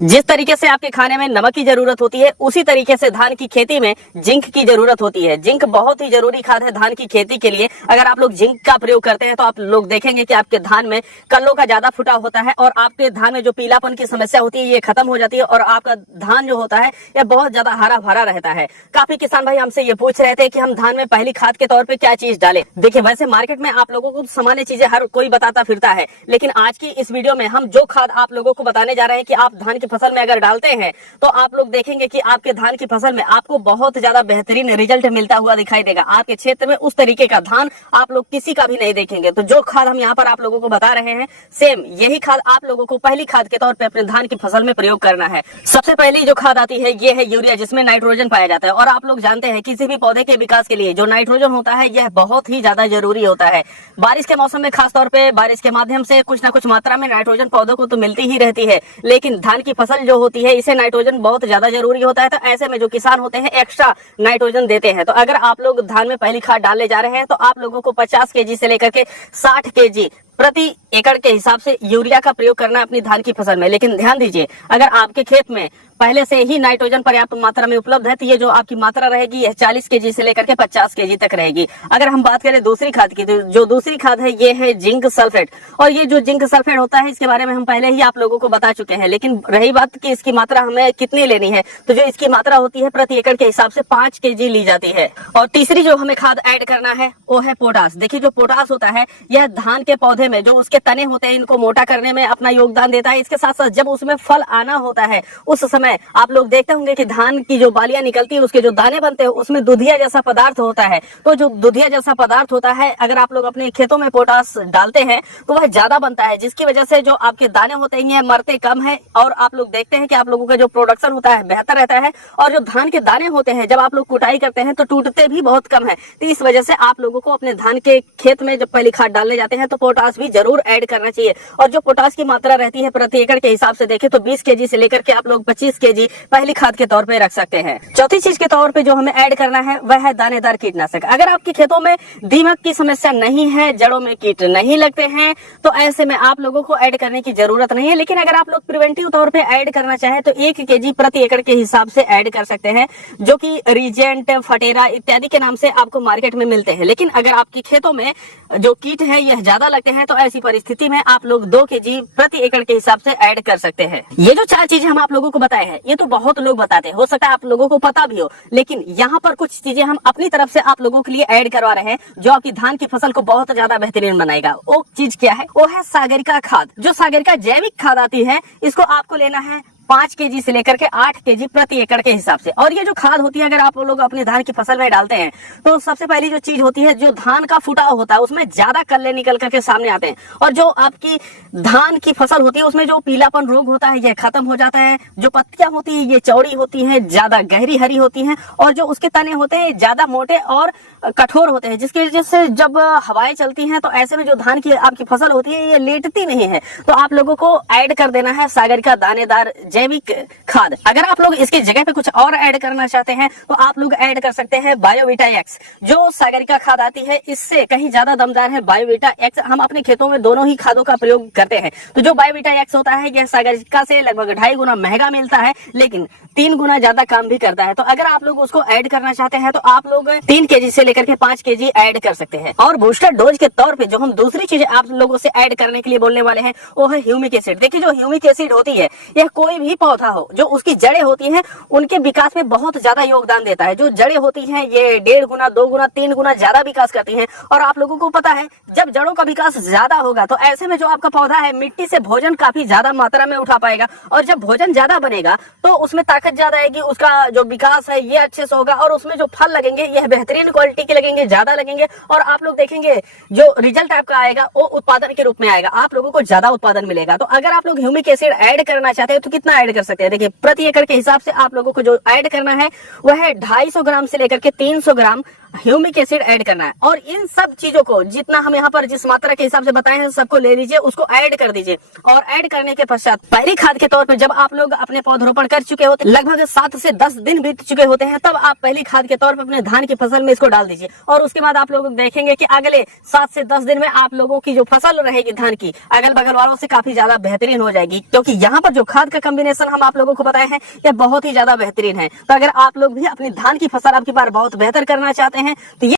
जिस तरीके से आपके खाने में नमक की जरूरत होती है, उसी तरीके से धान की खेती में जिंक की जरूरत होती है। जिंक बहुत ही जरूरी खाद है धान की खेती के लिए। अगर आप लोग जिंक का प्रयोग करते हैं तो आप लोग देखेंगे कि आपके धान में कल्लों का ज्यादा फुटा होता है और आपके धान में जो पीलापन की समस्या होती है ये खत्म हो जाती है और आपका धान जो होता है यह बहुत ज्यादा हरा भरा रहता है। काफी किसान भाई हमसे ये पूछ रहे थे कि हम धान में पहली खाद के तौर पर क्या चीज डालें। देखिए, वैसे मार्केट में आप लोगों को सामान्य चीजें हर कोई बताता फिरता है, लेकिन आज की इस वीडियो में हम जो खाद आप लोगों को बताने जा रहे हैं कि आप धान की फसल में अगर डालते हैं तो आप लोग देखेंगे कि आपके धान की फसल में आपको बहुत ज्यादा बेहतरीन रिजल्ट मिलता हुआ दिखाई देगा। आपके क्षेत्र में उस तरीके का धान आप लोग किसी का भी नहीं देखेंगे। तो जो खाद हम यहाँ पर आप लोगों को बता रहे हैं, सेम यही खाद आप लोगों को पहली खाद के तौर पे अपने धान की फसल में प्रयोग करना है। सबसे पहली जो खाद आती है ये है यूरिया, जिसमें नाइट्रोजन पाया जाता है। और आप लोग जानते हैं किसी भी पौधे के विकास के लिए जो नाइट्रोजन होता है यह बहुत ही ज्यादा जरूरी होता है। बारिश के मौसम में खासतौर पर बारिश के माध्यम से कुछ ना कुछ मात्रा में नाइट्रोजन पौधों को तो मिलती ही रहती है, लेकिन धान की फसल जो होती है इसे नाइट्रोजन बहुत ज्यादा जरूरी होता है। तो ऐसे में जो किसान होते हैं एक्स्ट्रा नाइट्रोजन देते हैं। तो अगर आप लोग धान में पहली खाद डालने जा रहे हैं तो आप लोगों को 50 केजी से लेकर के 60 केजी प्रति एकड़ के हिसाब से यूरिया का प्रयोग करना है अपनी धान की फसल में। लेकिन ध्यान दीजिए, अगर आपके खेत में पहले से ही नाइट्रोजन पर्याप्त मात्रा में उपलब्ध है तो ये जो आपकी मात्रा रहेगी यह 40 केजी से लेकर के 50 केजी तक रहेगी। अगर हम बात करें दूसरी खाद की, तो जो दूसरी खाद है ये है जिंक सल्फेट। और ये जो जिंक सल्फेट होता है इसके बारे में हम पहले ही आप लोगों को बता चुके हैं, लेकिन रही बात कि इसकी मात्रा हमें कितनी लेनी है, तो जो इसकी मात्रा होती है प्रति एकड़ के हिसाब से 5 केजी ली जाती है। और तीसरी जो हमें खाद ऐड करना है वो है पोटास। देखिए, जो पोटास होता है यह धान के पौधे में जो उसके तने होते हैं इनको मोटा करने में अपना योगदान देता है। इसके साथ साथ जब उसमें फल आना होता है उस समय आप लोग देखते होंगे कि धान की जो बालियां निकलती है उसके जो दाने बनते हैं उसमें दूधिया जैसा पदार्थ होता है। तो जो दूधिया जैसा पदार्थ होता है अगर आप लोग अपने खेतों में पोटास डालते हैं तो वह ज्यादा बनता है, जिसकी वजह से जो आपके दाने होते हैं मरते कम है और आप लोग देखते हैं कि आप लोगों का जो प्रोडक्शन होता है बेहतर रहता है। और जो धान के दाने होते हैं जब आप लोग कुटाई करते हैं तो टूटते भी बहुत कम है। तो इस वजह से आप लोगों को अपने धान के खेत में जब पहली खाद डालने जाते हैं तो पोटास भी जरूर ऐड करना चाहिए। और जो पोटास की मात्रा रहती है प्रति एकड़ के हिसाब से देखें तो 20 केजी से लेकर के आप लोग 25 केजी पहली खाद के तौर पे रख सकते हैं। चौथी चीज के तौर पे जो हमें ऐड करना है वह है दानेदार कीटनाशक। अगर आपके खेतों में दीमक की समस्या नहीं है, जड़ों में कीट नहीं लगते हैं, तो ऐसे में आप लोगों को ऐड करने की जरूरत नहीं है। लेकिन अगर आप लोग प्रिवेंटिव तौर पे ऐड करना चाहें तो 1 केजी प्रति एकड़ के हिसाब से ऐड कर सकते हैं, जो कि रीजेंट, फटेरा इत्यादि के नाम से आपको मार्केट में मिलते हैं। लेकिन अगर आपके खेतों में जो कीट है यह ज्यादा लगते हैं तो ऐसी परिस्थिति में आप लोग 2 केजी प्रति एकड़ के हिसाब से ऐड कर सकते हैं। ये जो 4 चीजें हम आप लोगों को बताए हैं ये तो बहुत लोग बताते हैं, हो सकता है आप लोगों को पता भी हो, लेकिन यहाँ पर कुछ चीजें हम अपनी तरफ से आप लोगों के लिए ऐड करवा रहे हैं जो आपकी धान की फसल को बहुत ज्यादा बेहतरीन बनाएगा। वो चीज क्या है? वो है सागरिका खाद। जो सागरिका जैविक खाद आती है इसको आपको लेना है 5 केजी से लेकर के 8 केजी प्रति एकड़ के हिसाब से। और ये जो खाद होती है अगर आप लोग अपने धान की फसल में डालते हैं तो सबसे पहली जो चीज होती है, जो धान का फुटाव होता है उसमें ज्यादा कल्ले निकल करके सामने आते हैं। और जो आपकी धान की फसल होती है उसमें जो पीलापन रोग होता है यह खत्म हो जाता है। जो पत्तियां होती है ये चौड़ी होती है, ज्यादा गहरी हरी होती है, और जो उसके तने होते हैं ज्यादा मोटे और कठोर होते हैं, जिसकी वजह से जब हवाएं चलती हैं तो ऐसे में जो धान की आपकी फसल होती है ये लेटती नहीं है। तो आप लोगों को ऐड कर देना है सागरिका दानेदार जैविक खाद। अगर आप लोग इसकी जगह पे कुछ और ऐड करना चाहते हैं तो आप लोग ऐड कर सकते हैं बायोवीटा एक्स। जो सागरिका खाद आती है इससे कहीं ज्यादा दमदार है बायोवीटा एक्स। हम अपने खेतों में दोनों ही खादों का प्रयोग करते हैं। तो जो बायोवीटा एक्स होता है यह सागरिका से लगभग 2.5 गुना महंगा मिलता है, लेकिन 3 गुना ज्यादा काम भी करता है। तो अगर आप लोग उसको ऐड करना चाहते हैं तो आप लोग 3 केजी से लेकर के 5 केजी ऐड कर सकते हैं। और बूस्टर डोज के तौर पे जो हम दूसरी चीजें आप लोगों से ऐड करने के लिए बोलने वाले हैं वो है ह्यूमिक एसिड। देखिए, जो ह्यूमिक एसिड होती है यह कोई भी पौधा हो जो उसकी जड़ें होती हैं उनके विकास में बहुत ज्यादा योगदान देता है। जो जड़ें होती हैं ये 1.5 गुना, 2 गुना, 3 गुना ज्यादा विकास करती हैं। और आप लोगों को पता है जब जड़ों का विकास ज्यादा होगा तो ऐसे में जो आपका पौधा है मिट्टी से भोजन काफी ज्यादा मात्रा में उठा पाएगा। और जब भोजन ज्यादा बनेगा तो उसमें ताकत ज्यादा आएगी, उसका जो विकास है ये अच्छे से होगा और उसमें जो फल लगेंगे यह बेहतरीन क्वालिटी के लगेंगे, ज्यादा लगेंगे। और आप लोग देखेंगे जो रिजल्ट आपका आएगा वो उत्पादन के रूप में आएगा, आप लोगों को ज्यादा उत्पादन मिलेगा। तो अगर आप लोग ह्यूमिक एसिड ऐड करना चाहते हैं तो कितना ऐड कर सकते हैं? देखिए, प्रति एकड़ के हिसाब से आप लोगों को जो ऐड करना है वह है 250 ग्राम से लेकर के 300 ग्राम ह्यूमिक एसिड ऐड करना है। और इन सब चीजों को जितना हम यहाँ पर जिस मात्रा के हिसाब से बताए हैं सबको ले लीजिए, उसको ऐड कर दीजिए। और ऐड करने के पश्चात पहली खाद के तौर पर जब आप लोग अपने पौधरोपण कर चुके होते, लगभग 7 से 10 दिन बीत चुके होते हैं, तब आप पहली खाद के तौर पर अपने धान की फसल में इसको डाल दीजिए। और उसके बाद आप लोग देखेंगे कि अगले 7 से 10 दिन में आप लोगों की जो फसल रहेगी धान की, अगल बगल वालों से काफी ज्यादा बेहतरीन हो जाएगी। क्योंकि यहाँ पर जो खाद का कॉम्बिनेशन हम आप लोगों को बताए हैं यह बहुत ही ज्यादा बेहतरीन है। तो अगर आप लोग भी अपनी धान की फसल आपकी बार बहुत बेहतर करना चाहते हैं तो